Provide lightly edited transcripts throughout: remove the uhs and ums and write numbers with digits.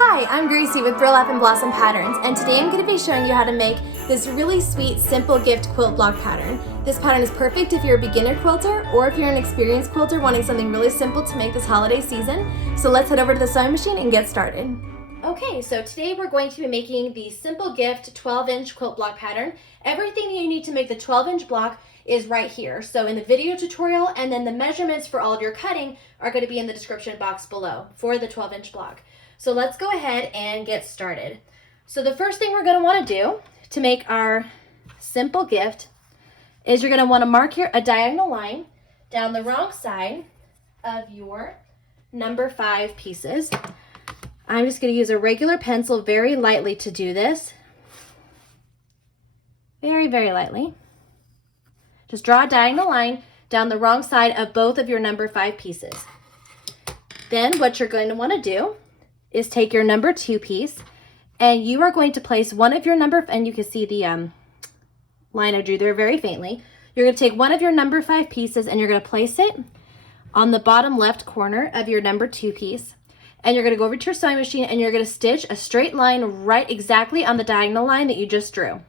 Hi, I'm Gracie with Burlap and Blossom Patterns, and today I'm going to be showing you how to make this really sweet, simple gift quilt block pattern. This pattern is perfect if you're a beginner quilter or if you're an experienced quilter wanting something really simple to make this holiday season. So let's head over to the sewing machine and get started. Okay, so today we're going to be making the simple gift 12-inch quilt block pattern. Everything you need to make the 12-inch block is right here. So in the video tutorial, and then the measurements for all of your cutting are going to be in the description box below for the 12-inch block. So let's go ahead and get started. So the first thing we're going to want to do to make our simple gift is you're going to want to mark here a diagonal line down the wrong side of your number 5 pieces. I'm just going to use a regular pencil very lightly to do this. Very, very lightly. Just draw a diagonal line down the wrong side of both of your number 5 pieces. Then what you're going to want to do is take your number 2 piece, and you are going to place one of your and you can see the line I drew there very faintly. You're going to take one of your number 5 pieces and you're going to place it on the bottom left corner of your number 2 piece. And you're going to go over to your sewing machine and you're going to stitch a straight line right exactly on the diagonal line that you just drew.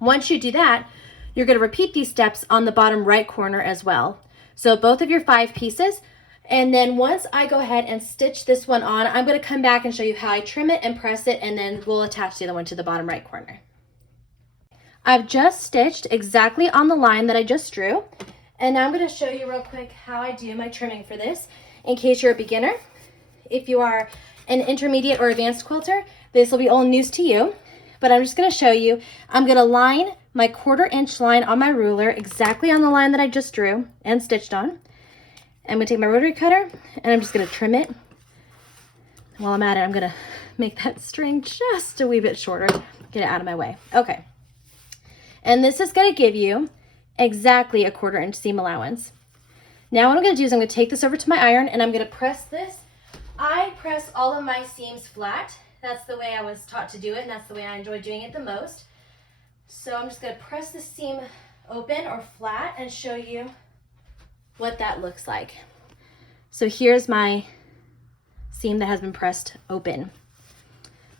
Once you do that, you're going to repeat these steps on the bottom right corner as well. So both of your 5 pieces. And then once I go ahead and stitch this one on, I'm going to come back and show you how I trim it and press it, and then we'll attach the other one to the bottom right corner. I've just stitched exactly on the line that I just drew, and now I'm going to show you real quick how I do my trimming for this in case you're a beginner. If you are an intermediate or advanced quilter, this will be all news to you, but I'm just going to show you. I'm going to line my 1/4 inch line on my ruler exactly on the line that I just drew and stitched on. I'm going to take my rotary cutter and I'm just going to trim it. While I'm at it, I'm going to make that string just a wee bit shorter, get it out of my way. Okay. And this is going to give you exactly a 1/4 inch seam allowance. Now what I'm going to do is I'm going to take this over to my iron and I'm going to press this. I press all of my seams flat. That's the way I was taught to do it, and that's the way I enjoy doing it the most. So I'm just going to press the seam open or flat and show you what that looks like. So here's my seam that has been pressed open.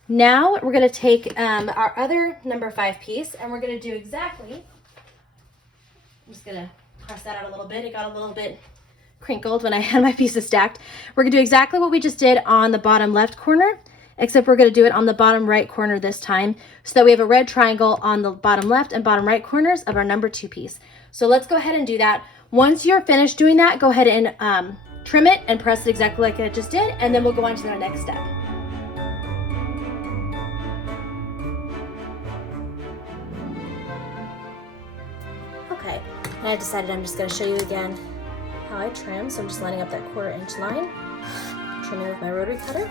Now we're going to take our other number 5 piece and we're going to do exactly, I'm just going to press that out a little bit. It got a little bit crinkled when I had my pieces stacked. We're going to do exactly what we just did on the bottom left corner, except we're going to do it on the bottom right corner this time, so that we have a red triangle on the bottom left and bottom right corners of our number 2 piece. So let's go ahead and do that. Once you're finished doing that, go ahead and trim it and press it exactly like I just did, and then we'll go on to the next step. Okay, and I decided I'm just going to show you again how I trim. So I'm just lining up that 1/4 inch line, trimming with my rotary cutter.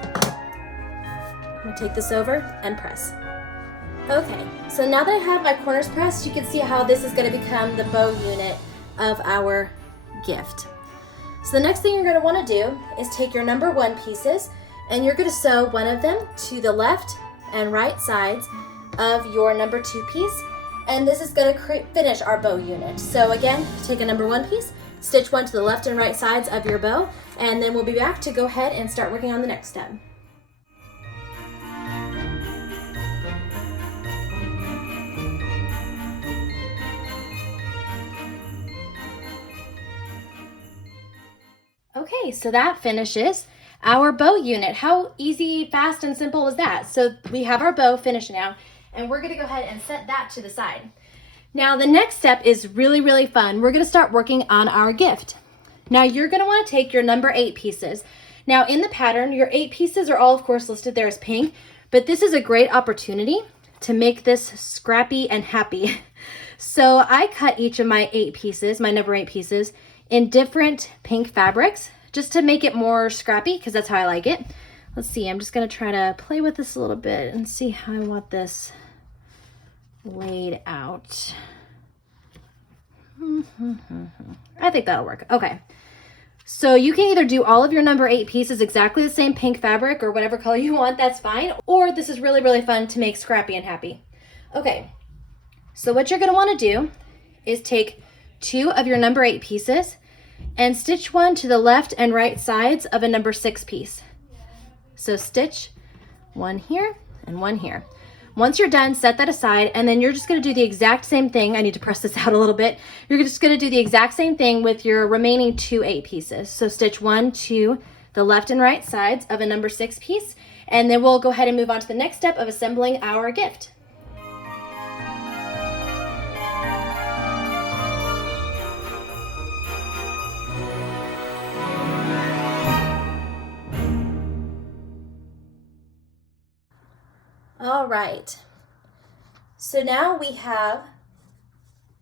I'm going to take this over and press. Okay, so now that I have my corners pressed, you can see how this is going to become the bow unit of our gift. So the next thing you're going to want to do is take your number 1 pieces and you're going to sew one of them to the left and right sides of your number 2 piece, and this is going to finish our bow unit. So again, take a number 1 piece, stitch one to the left and right sides of your bow, and then we'll be back to go ahead and start working on the next step. Okay, so that finishes our bow unit. How easy, fast, and simple was that? So we have our bow finished now, and we're going to go ahead and set that to the side. Now the next step is really, really fun. We're going to start working on our gift. Now you're going to want to take your number 8 pieces. Now in the pattern, your 8 pieces are all, of course, listed there as pink, but this is a great opportunity to make this scrappy and happy. So I cut each of my 8 pieces, my number 8 pieces, in different pink fabrics just to make it more scrappy, because that's how I like it. Let's see, I'm just going to try to play with this a little bit and see how I want this laid out. I think that'll work. Okay, so you can either do all of your number 8 pieces exactly the same pink fabric or whatever color you want, that's fine, or this is really, really fun to make scrappy and happy. Okay, so what you're going to want to do is take 2 of your number 8 pieces and stitch one to the left and right sides of a number 6 piece. So stitch one here, and one here. Once you're done, set that aside, and then you're just gonna do the exact same thing. I need to press this out a little bit. You're just gonna do the exact same thing with your remaining 2 8 pieces. So stitch 1 to the left and right sides of a number 6 piece, and then we'll go ahead and move on to the next step of assembling our gift. All right, so now we have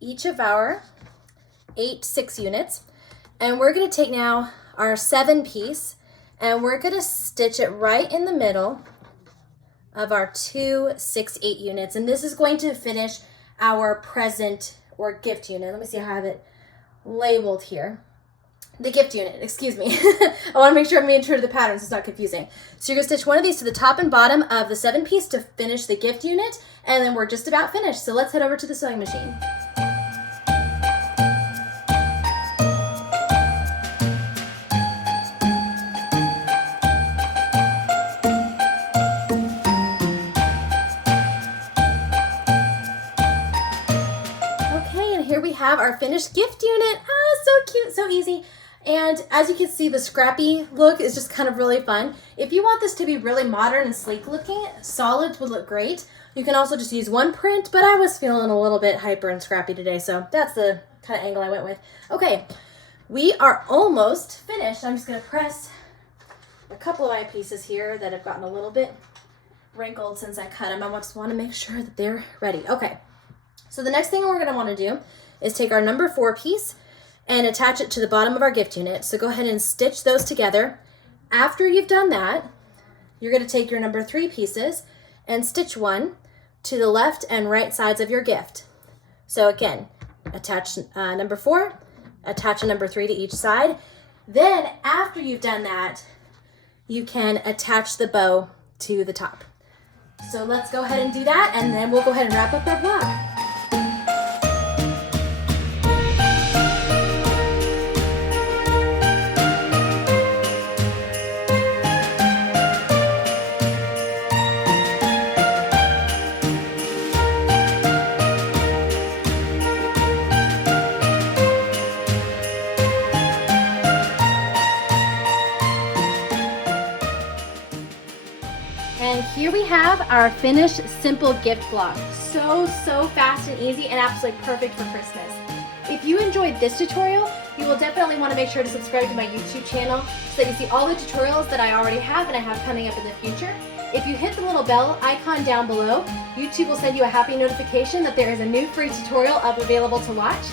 each of our 8 6 units, and we're going to take now our 7 piece and we're going to stitch it right in the middle of our 2 6 8 units, and this is going to finish our present or gift unit. Let me see how I have it labeled here. The gift unit, excuse me. I want to make sure I'm being true to the pattern so it's not confusing. So you're going to stitch one of these to the top and bottom of the 7 piece to finish the gift unit, and then we're just about finished. So let's head over to the sewing machine. Okay, and here we have our finished gift unit. Ah, so cute, so easy. And as you can see, the scrappy look is just kind of really fun. If you want this to be really modern and sleek looking, solids would look great. You can also just use one print, but I was feeling a little bit hyper and scrappy today, so that's the kind of angle I went with. Okay, we are almost finished. I'm just gonna press a couple of my pieces here that have gotten a little bit wrinkled since I cut them. I just wanna make sure that they're ready. Okay, so the next thing we're gonna wanna do is take our number 4 piece and attach it to the bottom of our gift unit. So go ahead and stitch those together. After you've done that, you're gonna take your number 3 pieces and stitch one to the left and right sides of your gift. So again, attach number 4, attach a number 3 to each side. Then after you've done that, you can attach the bow to the top. So let's go ahead and do that, and then we'll go ahead and wrap up our vlog. And here we have our finished simple gift block. So fast and easy and absolutely perfect for Christmas. If you enjoyed this tutorial, you will definitely want to make sure to subscribe to my YouTube channel so that you see all the tutorials that I already have and I have coming up in the future. If you hit the little bell icon down below, YouTube will send you a happy notification that there is a new free tutorial up available to watch.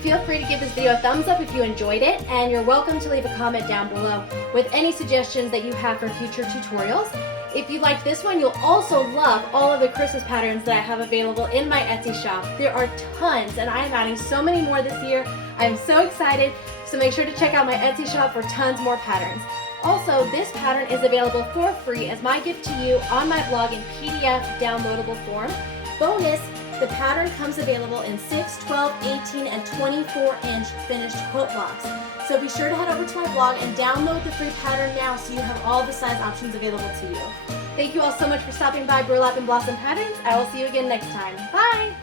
Feel free to give this video a thumbs up if you enjoyed it, and you're welcome to leave a comment down below with any suggestions that you have for future tutorials. If you like this one, you'll also love all of the Christmas patterns that I have available in my Etsy shop. There are tons, and I am adding so many more this year. I'm so excited, so make sure to check out my Etsy shop for tons more patterns. Also, this pattern is available for free as my gift to you on my blog in PDF downloadable form. Bonus, the pattern comes available in 6, 12, 18, and 24-inch finished quilt blocks. So be sure to head over to my blog and download the free pattern now so you have all the size options available to you. Thank you all so much for stopping by Burlap and Blossom Patterns. I will see you again next time. Bye!